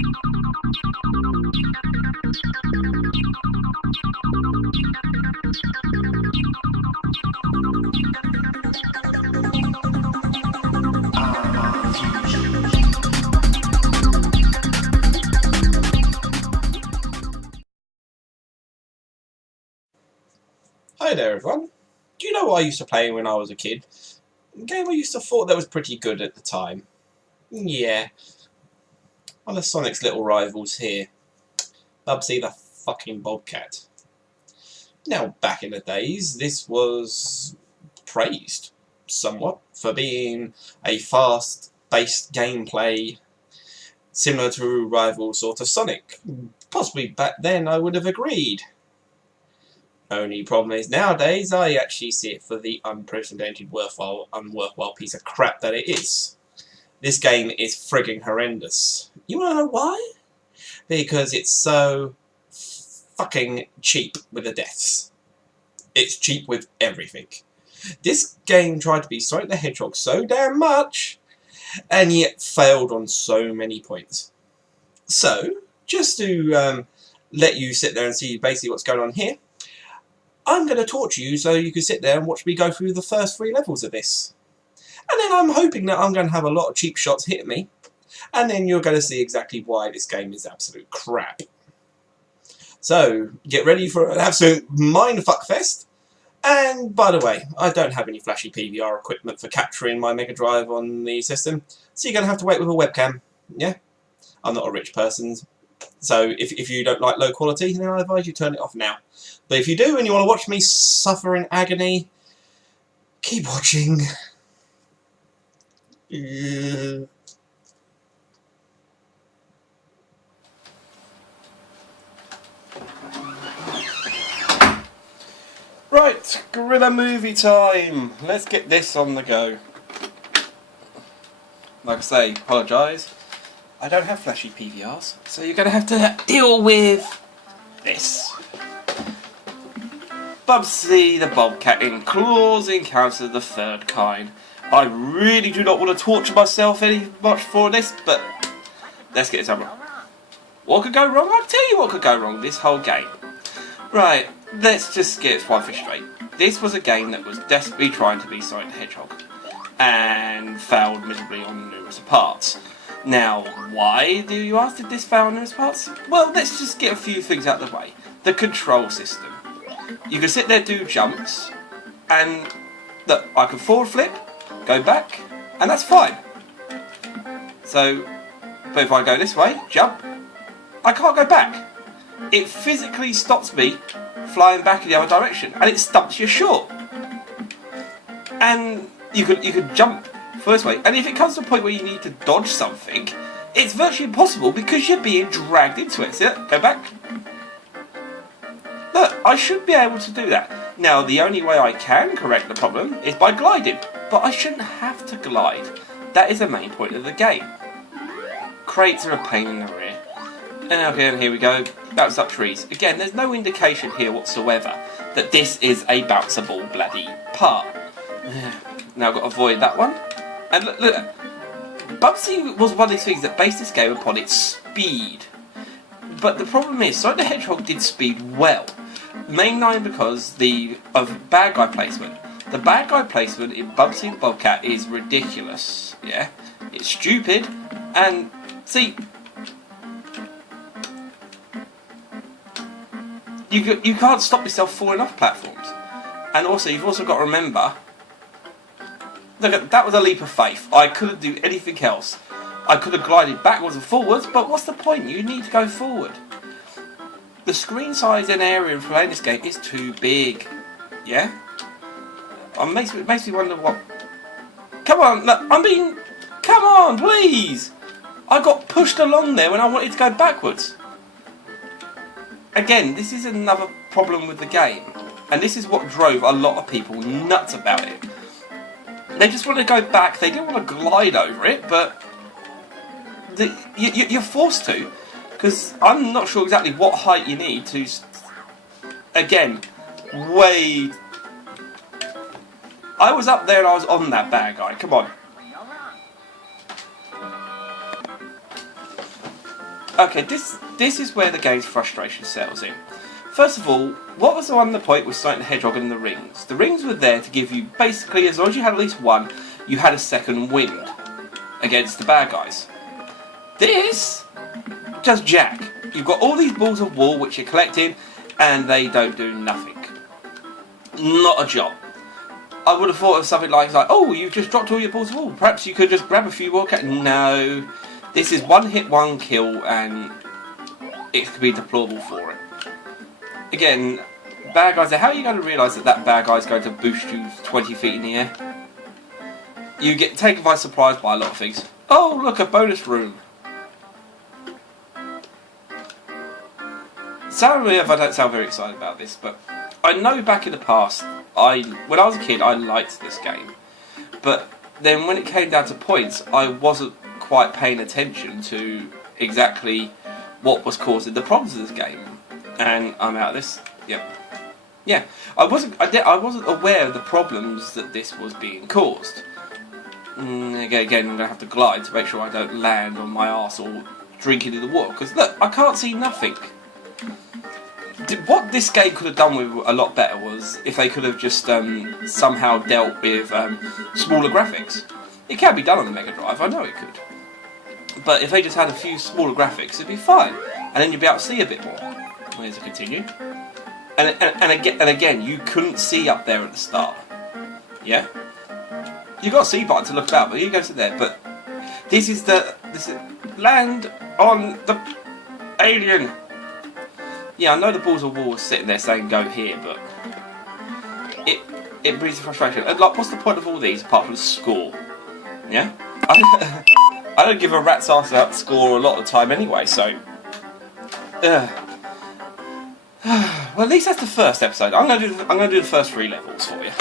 Hi there everyone. Do you know what I used to play when I was a kid? A game I used to thought that was pretty good at the time. Yeah. One of Sonic's little rivals here. Bubsy the fucking Bobcat. Now, back in the days, this was praised somewhat for being a fast-based gameplay similar to rival sort of Sonic. Possibly back then I would have agreed. Only problem is nowadays I actually see it for the unprecedented unworthwhile piece of crap that it is. This game is frigging horrendous. You wanna know why? Because it's so fucking cheap with the deaths. It's cheap with everything. This game tried to be Sonic the Hedgehog so damn much, and yet failed on so many points. So, just to let you sit there and see basically what's going on here, I'm going to torture you so you can sit there and watch me go through the first 3 levels of this. And then I'm hoping that I'm going to have a lot of cheap shots hit me, and then you're going to see exactly why this game is absolute crap. So, get ready for an absolute mindfuck fest. And, by the way, I don't have any flashy PVR equipment for capturing my Mega Drive on the system, so you're going to have to wait with a webcam, yeah? I'm not a rich person, so if you don't like low quality, then I advise you turn it off now. But if you do and you want to watch me suffer in agony, keep watching. Right, Gorilla Movie time. Let's get this on the go. Like I say, apologise. I don't have flashy PVRs, so you're going to have to deal with this. Bubsy the Bobcat in Claws Encounter of the Third Kind. I really do not want to torture myself any much for this, but let's get this over. What could go wrong? I'll tell you what could go wrong this whole game. Right, let's just get one thing straight. This was a game that was desperately trying to be Sonic the Hedgehog, and failed miserably on numerous parts. Now, why do you ask, did this fail on numerous parts? Well, let's just get a few things out of the way. The control system. You can sit there, do jumps, and look, I can forward flip, go back, and that's fine. So, but if I go this way, jump, I can't go back. It physically stops me flying back in the other direction, and it stumps you short. And you could jump first way, and if it comes to a point where you need to dodge something, it's virtually impossible because you're being dragged into it. See that? Go back. Look, I should be able to do that. Now, the only way I can correct the problem is by gliding, but I shouldn't have to glide. That is the main point of the game. Crates are a pain in the rear. And again, here we go. Bounce up trees. Again, there's no indication here whatsoever that this is a bounceable bloody part. Now I've got to avoid that one. And look, Bubsy was one of these things that based this game upon its speed. But the problem is, Sonic the Hedgehog did speed well. Mainly because of bad guy placement. The bad guy placement in Bubsy the Bobcat is ridiculous. Yeah, it's stupid. And see, you can't stop yourself falling off platforms. And also, you've also got to remember. Look, that was a leap of faith. I couldn't do anything else. I could have glided backwards and forwards, but what's the point? You need to go forward. The screen size and area for playing this game is too big. Yeah? It makes me wonder what... Come on, look, come on, please! I got pushed along there when I wanted to go backwards. Again, this is another problem with the game. And this is what drove a lot of people nuts about it. They just want to go back, they didn't want to glide over it, but you're forced to, because I'm not sure exactly what height you need to, again, way... I was up there and I was on that bad guy, come on. Okay, this is where the game's frustration settles in. First of all, what was the point with Sonic the Hedgehog and the rings? The rings were there to give you, basically, as long as you had at least one, you had a second wind against the bad guys. This does jack. You've got all these balls of wool which you're collecting, and they don't do nothing. Not a job. I would have thought of something like, oh, you've just dropped all your balls of wool. Perhaps you could just grab a few more. No. This is one hit, one kill, and it could be deplorable for it. Again, bad guys, how are you going to realise that that bad guy is going to boost you 20 feet in the air? You get taken by surprise by a lot of things. Oh, look, a bonus room. Sorry if I don't sound very excited about this, but I know back in the past, when I was a kid, I liked this game. But then when it came down to points, I wasn't quite paying attention to exactly what was causing the problems of this game. And I'm out of this. Yep. Yeah. I wasn't aware of the problems that this was being caused. Again, I'm going to have to glide to make sure I don't land on my arse or drink into the water. Because look, I can't see nothing. What this game could have done with a lot better was if they could have just somehow dealt with smaller graphics. It can be done on the Mega Drive, I know it could. But if they just had a few smaller graphics, it'd be fine. And then you'd be able to see a bit more. Here's a continue. And again, you couldn't see up there at the start. Yeah? You've got a C button to look about, but you go to there. But this is land on the alien. Yeah, I know the balls of wool are sitting there saying go here, but it breeds frustration. And like, what's the point of all these apart from score? Yeah? I don't give a rat's ass about score a lot of the time anyway, so. Well, at least that's the first episode. I'm gonna do the first 3 levels for you,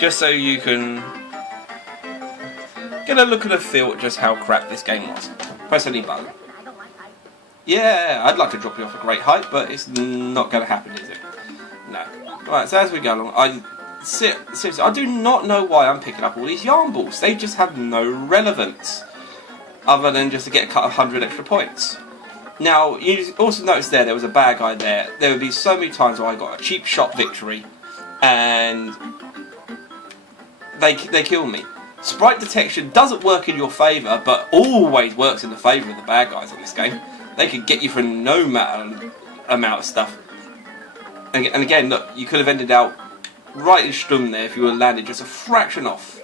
just so you can get a look and a feel at just how crap this game was. Press any button. Yeah, I'd like to drop you off a great height, but it's not going to happen, is it? No. Right, so as we go along, seriously, I do not know why I'm picking up all these yarn balls. They just have no relevance, other than just to get a cut of 100 extra points. Now, you also notice there was a bad guy there. There would be so many times where I got a cheap shot victory, and they kill me. Sprite detection doesn't work in your favour, but always works in the favour of the bad guys in this game. They could get you for no matter amount of stuff. And again, look, you could have ended out right in Stum there if you were landed just a fraction off.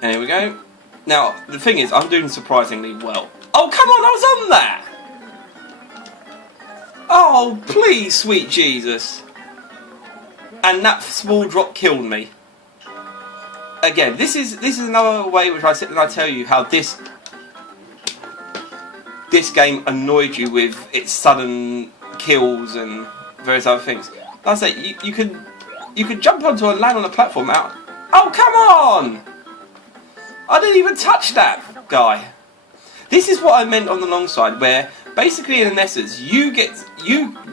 And here we go. Now, the thing is, I'm doing surprisingly well. Oh, come on, I was on that! Oh, please, sweet Jesus. And that small drop killed me. Again, this is another way which I sit and I tell you how this game annoyed you with its sudden kills and various other things. Like I say, you could jump onto and land on a platform out. Oh, come on! I didn't even touch that guy. This is what I meant on the long side, where basically in essence you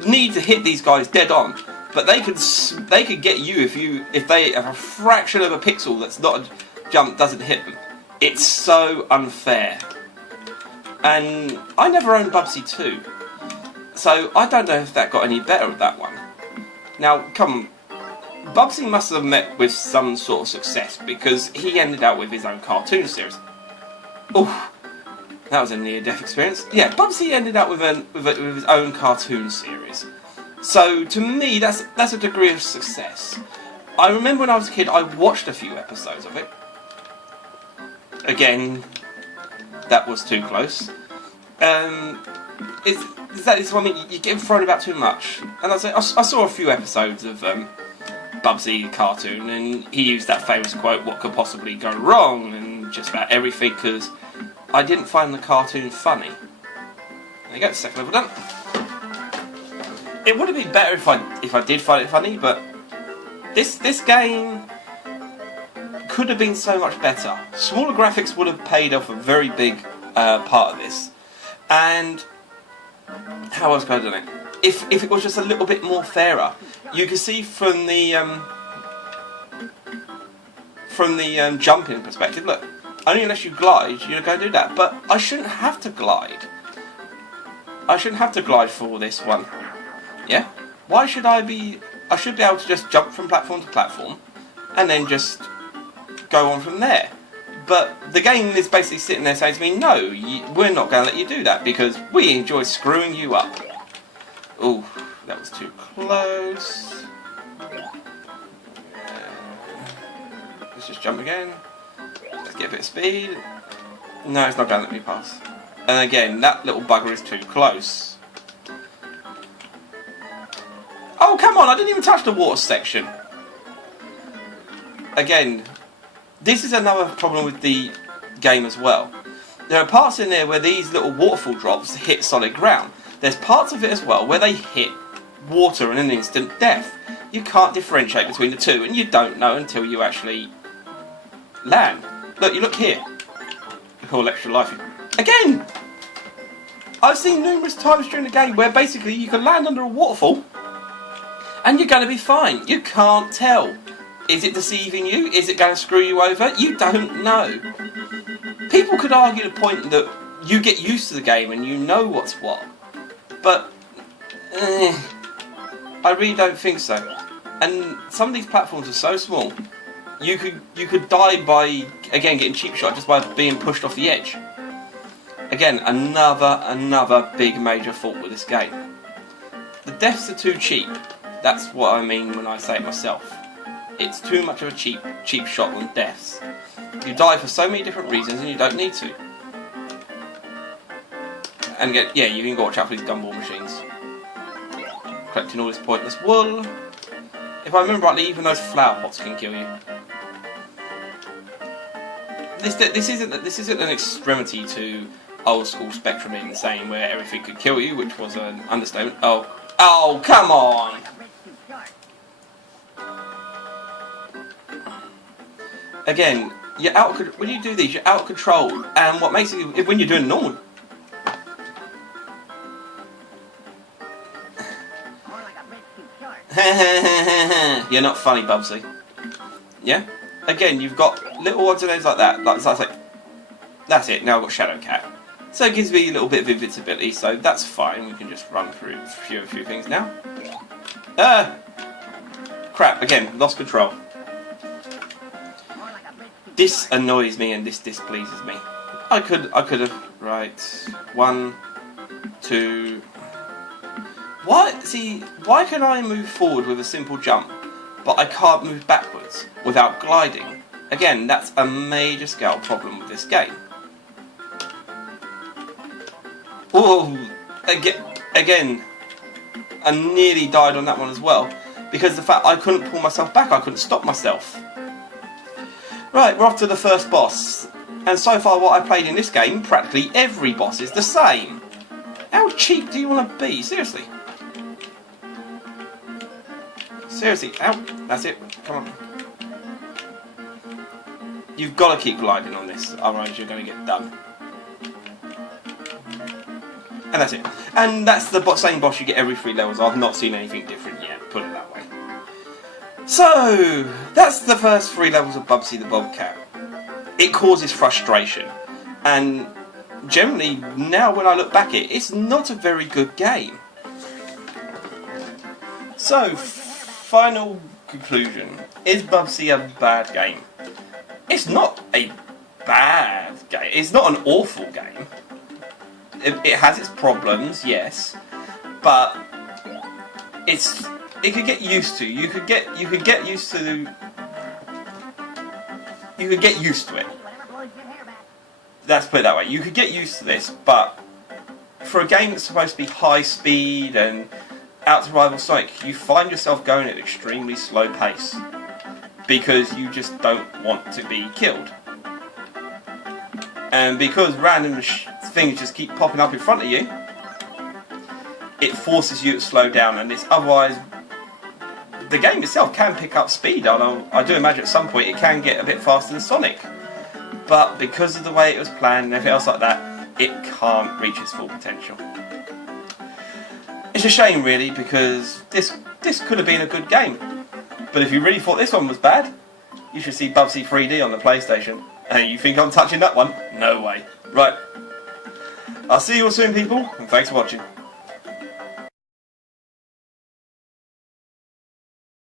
need to hit these guys dead on, but they could get you if they have a fraction of a pixel that's not a jump doesn't hit them. It's so unfair. And I never owned Bubsy 2, so I don't know if that got any better with that one. Now, come on, Bubsy must have met with some sort of success, because he ended up with his own cartoon series. Oh, that was a near-death experience. Yeah, Bubsy ended up with his own cartoon series. So, to me, that's a degree of success. I remember when I was a kid, I watched a few episodes of it. Again, that was too close. It's one thing, you get thrown about too much. And I saw a few episodes of Bubsy cartoon, and he used that famous quote, "What could possibly go wrong?" and just about everything, because I didn't find the cartoon funny. There you go, second level done. It would have been better if I did find it funny, but this game could have been so much better. Smaller graphics would have paid off a very big part of this. And how else could I have done it? If it was just a little bit more fairer, you can see from the jumping perspective. Look, Only unless you glide, you're going to do that. But I shouldn't have to glide. I shouldn't have to glide for this one. Yeah? Why should I be... I should be able to just jump from platform to platform and then just go on from there. But the game is basically sitting there saying to me, no, we're not going to let you do that because we enjoy screwing you up. Ooh, that was too close. Let's just jump again. Let's get a bit of speed. No, it's not going to let me pass. And again, that little bugger is too close. Oh, come on, I didn't even touch the water section. Again, this is another problem with the game as well. There are parts in there where these little waterfall drops hit solid ground. There's parts of it as well where they hit water and an instant death. You can't differentiate between the two, and you don't know until you actually land. Look, you look here. Cool extra life. Again! I've seen numerous times during the game where basically you can land under a waterfall and you're going to be fine. You can't tell. Is it deceiving you? Is it going to screw you over? You don't know. People could argue the point that you get used to the game and you know what's what. But I really don't think so. And some of these platforms are so small, you could die by, again, getting cheap shot just by being pushed off the edge. Again, another big major fault with this game. The deaths are too cheap. That's what I mean when I say it myself. It's too much of a cheap shot on deaths. You die for so many different reasons and you don't need to. And again, yeah, you can go watch out for these gumball machines. Collecting all this pointless wool. If I remember rightly, even those flower pots can kill you. This isn't an extremity to old school Spectrum in the same where everything could kill you, which was an understatement. Oh, come on! Again, you're out. When you do these, you're out of control, and what makes it when you're doing normal. You're not funny, Bubsy. Yeah. Again, you've got little odds and ends like that. Like, that's it. Now I've got Shadow Cat. So it gives me a little bit of invincibility. So that's fine. We can just run through a few things now. Crap. Again, lost control. This annoys me and this displeases me. I could have, right, 1, 2... Why can I move forward with a simple jump, but I can't move backwards without gliding? Again, that's a major scale problem with this game. Oh, again, I nearly died on that one as well, because of the fact I couldn't pull myself back, I couldn't stop myself. Right, we're off to the first boss. And so far what I played in this game, practically every boss is the same. How cheap do you want to be? Seriously. Seriously, that's it. Come on. You've got to keep gliding on this, otherwise you're going to get done. And that's it. And that's the same boss you get every 3 levels. I've not seen anything different yet, put it that way. So, that's the first 3 levels of Bubsy the Bobcat. It causes frustration, and generally, now when I look back at it, it's not a very good game. So, final conclusion. Is Bubsy a bad game? It's not a bad game. It's not an awful game. It has its problems, yes, but it could get used to. You could get used to. You could get used to it. Let's put it that way. You could get used to this, but for a game that's supposed to be high speed and out to rival Sonic, you find yourself going at an extremely slow pace because you just don't want to be killed. And because random things just keep popping up in front of you, it forces you to slow down, and this otherwise the game itself can pick up speed, although I do imagine at some point it can get a bit faster than Sonic. But because of the way it was planned and everything else like that, it can't reach its full potential. It's a shame really, because this could have been a good game. But if you really thought this one was bad, you should see Bubsy 3D on the PlayStation. And you think I'm touching that one? No way. Right. I'll see you all soon, people, and thanks for watching.